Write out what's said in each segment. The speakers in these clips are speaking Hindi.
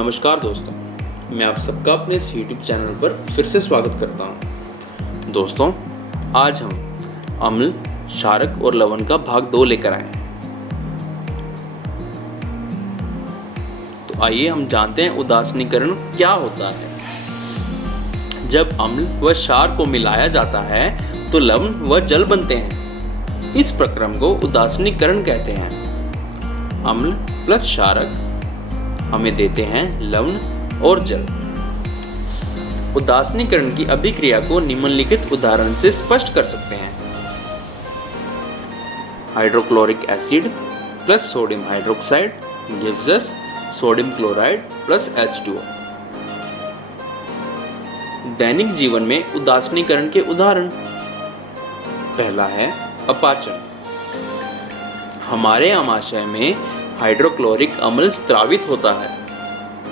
नमस्कार दोस्तों, मैं आप सबका अपने इस YouTube चैनल पर फिर से स्वागत करता हूं। दोस्तों, आज हम अम्ल, क्षारक और लवण का भाग 2 लेकर आए हैं। तो आइए हम जानते हैं उदासीनीकरण क्या होता है। जब अम्ल व क्षार को मिलाया जाता है तो लवण व जल बनते हैं। इस प्रक्रम को उदासीनीकरण कहते हैं। अम्ल प्लस क्षारक हमें देते हैं लवण और जल। उदासीनीकरण की अभिक्रिया को निम्नलिखित उदाहरण से स्पष्ट कर सकते हैं। Hydrochloric acid plus sodium hydroxide gives us sodium chloride plus H2O। दैनिक जीवन में उदासीनीकरण के उदाहरण, पहला है अपाचन। हमारे आमाशय में हाइड्रोक्लोरिक अम्ल स्रावित होता है।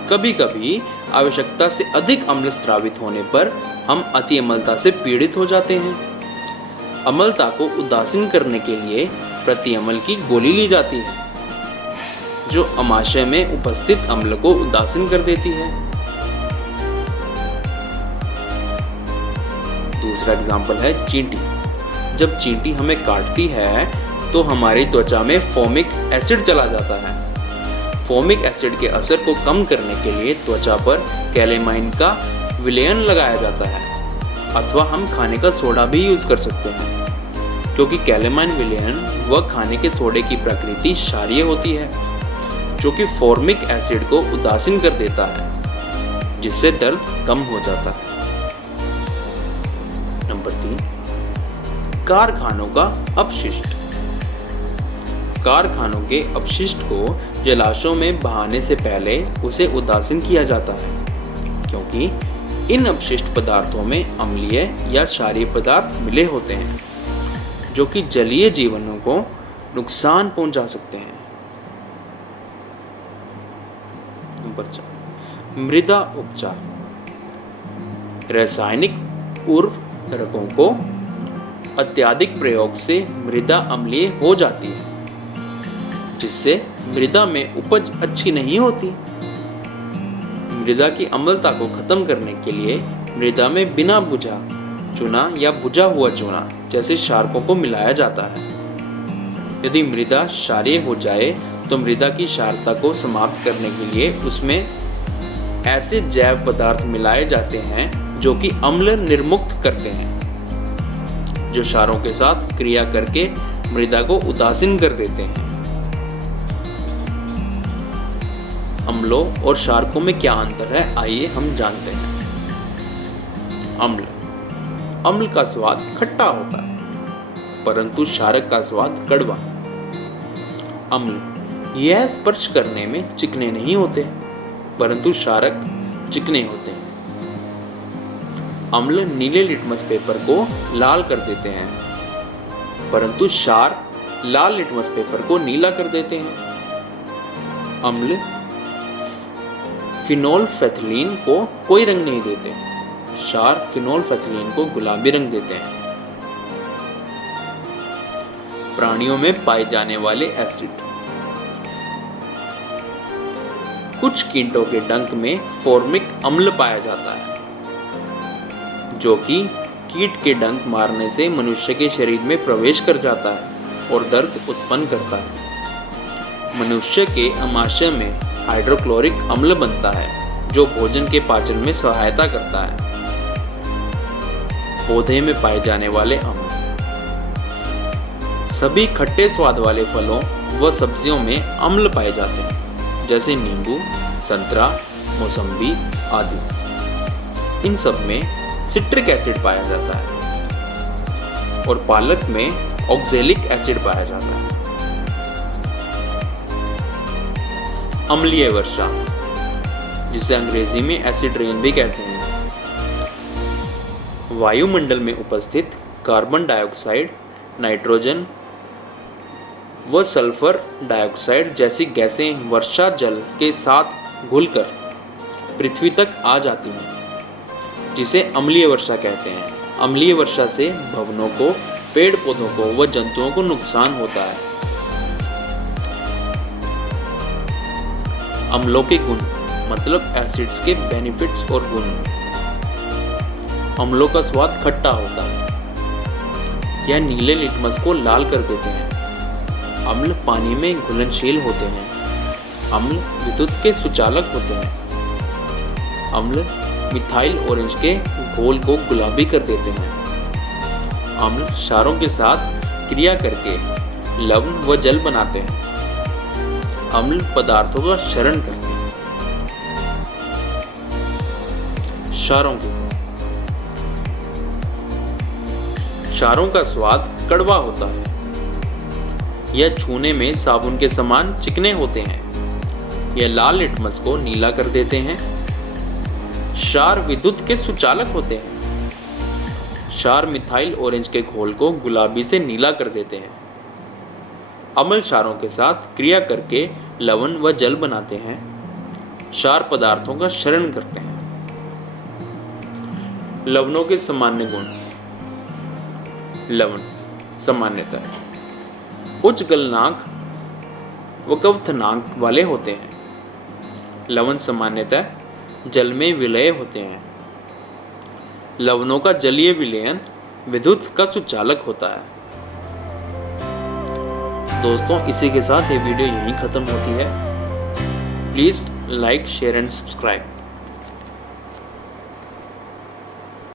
कभी कभी आवश्यकता से अधिक अम्ल स्रावित होने पर हम अति अम्लता से पीड़ित हो जाते हैं। अम्लता को उदासीन करने के लिए प्रति अम्ल की गोली ली जाती है, जो आमाशय में उपस्थित अम्ल को उदासीन कर देती है। दूसरा एग्जाम्पल है चींटी। जब चींटी हमें काटती है तो हमारी त्वचा में फोमिक एसिड चला जाता है। फोमिक एसिड के असर को कम करने के लिए त्वचा पर कैलेमाइन का विलयन लगाया जाता है, अथवा हम खाने का सोडा भी यूज कर सकते हैं, क्योंकि कैलेमाइन विलयन व खाने के सोडे की प्रकृति क्षारीय होती है, जो कि फोर्मिक एसिड को उदासीन कर देता है, जिससे दर्द कम हो जाता है। नंबर 3, कारखानों का अपशिष्ट। कारखानों के अपशिष्ट को जलाशयों में बहाने से पहले उसे उदासीन किया जाता है, क्योंकि इन अपशिष्ट पदार्थों में अम्लीय या क्षारीय पदार्थ मिले होते हैं, जो कि जलीय जीवों को नुकसान पहुंचा सकते हैं। नंबर 4, मृदा उपचार। रासायनिक उर्वरकों को अत्यधिक प्रयोग से मृदा अम्लीय हो जाती है, जिससे मृदा में उपज अच्छी नहीं होती। मृदा की अम्लता को खत्म करने के लिए मृदा में बिना बुझा चूना या बुझा हुआ चूना जैसे क्षारकों को मिलाया जाता है। यदि मृदा क्षारीय हो जाए तो मृदा की क्षारता को समाप्त करने के लिए उसमें ऐसे जैव पदार्थ मिलाए जाते हैं जो कि अम्ल निर्मुक्त करते हैं, जो क्षारों के साथ क्रिया करके मृदा को उदासीन कर देते हैं। अम्लों और क्षारकों में क्या अंतर है, आइए हम जानते हैं। अम्ल का स्वाद खट्टा होता है, परंतु क्षारक का स्वाद कड़वा। अम्ल यह स्पर्श करने में चिकने नहीं होते, परंतु क्षारक चिकने होते हैं। अम्ल नीले लिटमस पेपर को लाल कर देते हैं, परंतु क्षार लाल लिटमस पेपर को नीला कर देते हैं। अम्ल फिनोल्फेथलीन को कोई रंग नहीं देते, क्षार फिनोल्फेथलीन को गुलाबी रंग देते हैं। प्राणियों में पाए जाने वाले एसिड। कुछ कीटों के डंक में फॉर्मिक अम्ल पाया जाता है, जो कि कीट के डंक मारने से मनुष्य के शरीर में प्रवेश कर जाता है और दर्द उत्पन्न करता है। मनुष्य के आमाशय में हाइड्रोक्लोरिक अम्ल बनता है, जो भोजन के पाचन में सहायता करता है। पौधे में पाए जाने वाले अम्ल। सभी खट्टे स्वाद वाले फलों व सब्जियों में अम्ल पाए जाते हैं, जैसे नींबू, संतरा, मौसम्बी आदि। इन सब में सिट्रिक एसिड पाया जाता है और पालक में ऑक्जेलिक एसिड पाया जाता है। अम्लीय वर्षा, जिसे अंग्रेजी में एसिड रेन भी कहते हैं, वायुमंडल में उपस्थित कार्बन डाइऑक्साइड, नाइट्रोजन व सल्फर डाइऑक्साइड जैसी गैसें वर्षा जल के साथ घुलकर पृथ्वी तक आ जाती हैं, जिसे अम्लीय वर्षा कहते हैं। अम्लीय वर्षा से भवनों को, पेड़ पौधों को व जंतुओं को नुकसान होता है। अम्लों के गुण। मतलब एसिड्स के बेनिफिट्स और गुण। अम्लों का स्वाद खट्टा होता है। यह नीले लिटमस को लाल कर देते हैं। अम्ल पानी में घुलनशील होते हैं। अम्ल विद्युत के सुचालक होते हैं। अम्ल मिथाइल ऑरेंज के घोल को गुलाबी कर देते हैं। अम्ल क्षारों के साथ क्रिया करके लवण व जल बनाते हैं। अम्ल पदार्थों का क्षरण करते हैं। क्षारों के क्षारों का स्वाद कड़वा होता है। यह छूने में साबुन के समान चिकने होते हैं। यह लाल लिटमस को नीला कर देते हैं। क्षार विद्युत के सुचालक होते हैं। क्षार मिथाइल ऑरेंज के घोल को गुलाबी से नीला कर देते हैं। अम्ल क्षारों के साथ क्रिया करके लवण व जल बनाते हैं। क्षार पदार्थों का क्षरण करते हैं। लवणों के सामान्य गुण। लवण सामान्यतः उच्च गलनांक व क्वथनांक वाले होते हैं। लवण सामान्यतः जल में विलय होते हैं। लवणों का जलीय विलयन विद्युत का सुचालक होता है। दोस्तों, इसी के साथ ये वीडियो यहीं खत्म होती है। Please like, share and subscribe.